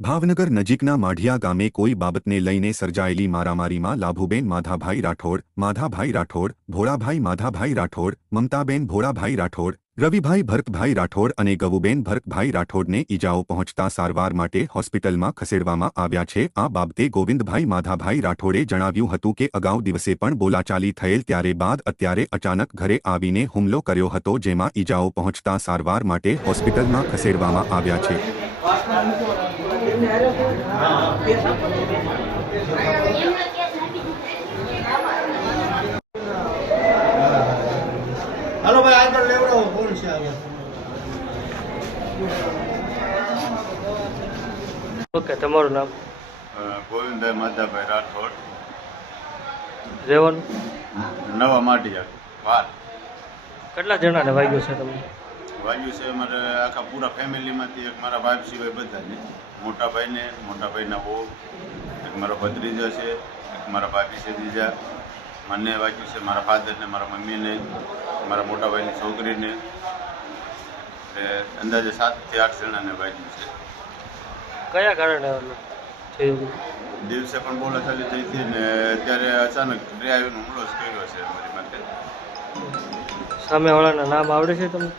ભાવનગર નજીકના માઢિયા ગામે કોઈ બાબતને લઈને સર્જાયેલી મારામારીમાં લાભુબેન, માધાભાઈ રાઠોડ માધાભાઈ રાઠોડ, ભોળાભાઈ, માધાભાઈ રાઠોડ, મમતાબેન, ભોળાભાઈ રાઠોડ, રવિભાઈ ભરતભાઈ રાઠોડ અને ગવુબેન ભરતભાઈ રાઠોડને ઈજાઓ પહોંચતા સારવાર માટે હોસ્પિટલમાં ખસેડવામાં આવ્યા છે. આ બાબતે ગોવિંદભાઈ, માધાભાઈ રાઠોડે જણાવ્યું હતું કે અગાઉ દિવસે પણ બોલાચાલી થયેલ ત્યારે બાદ અત્યારે અચાનક ઘરે આવીને હુમલો કર્યો હતો, જેમાં ઈજાઓ પહોંચતા સારવાર માટે હોસ્પિટલમાં ખસેડવામાં આવ્યા છે. હાલો ભાઈ આગળ લેવડાવો કોણ છે ઓકે તમારું નામ? ગોવિંદભાઈ માધાભાઈ રાઠોડ. રહેવાનું? નવા માટી વાત કેટલા જણાને વાગ્યું છે તમને? વાગ્યું છે મારે આખા પૂરા ફેમિલીમાંથી એક મારા ભાઈ સિવાય બધાને મોટા ભાઈને મોટા ભાઈના બહુ. એક મારો ભત્રીજો છે એક મારા ભાભી છે બીજા. મને વાગ્યું છે મારા ફાધરને મારા મમ્મીને મારા મોટા ભાઈની છોકરીને. એટલે અંદાજે સાતથી આઠ જણાને વાગ્યું છે. કયા કારણે થયું? દિવસે પણ બોલાચાલી થઈ હતી ને અત્યારે અચાનક ઘરે આવીને હુમલો જ કર્યો છે અમારી માટે સામેવાળાના નામ આવડે છે તમને?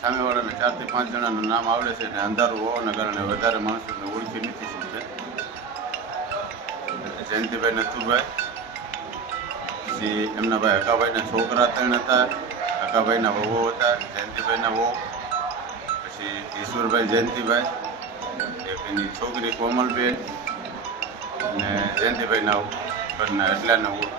સામેવાળાને ચારથી પાંચ જણાનું નામ આવડે છે અને અંધારું હોવાના કારણે વધારે માણસોને ઓળખી નથી શકે જયંતિભાઈ નથુભાઈ પછી એમના ભાઈ હકાભાઈના છોકરા ત્રણ હતા હકાભાઈના વહુ હતા, જયંતિભાઈના વહુ, પછી ઈશ્વરભાઈ જયંતિભાઈ, એક એની છોકરી કોમલબેન અને જયંતિભાઈના ઘરના એટલાના ઓળ-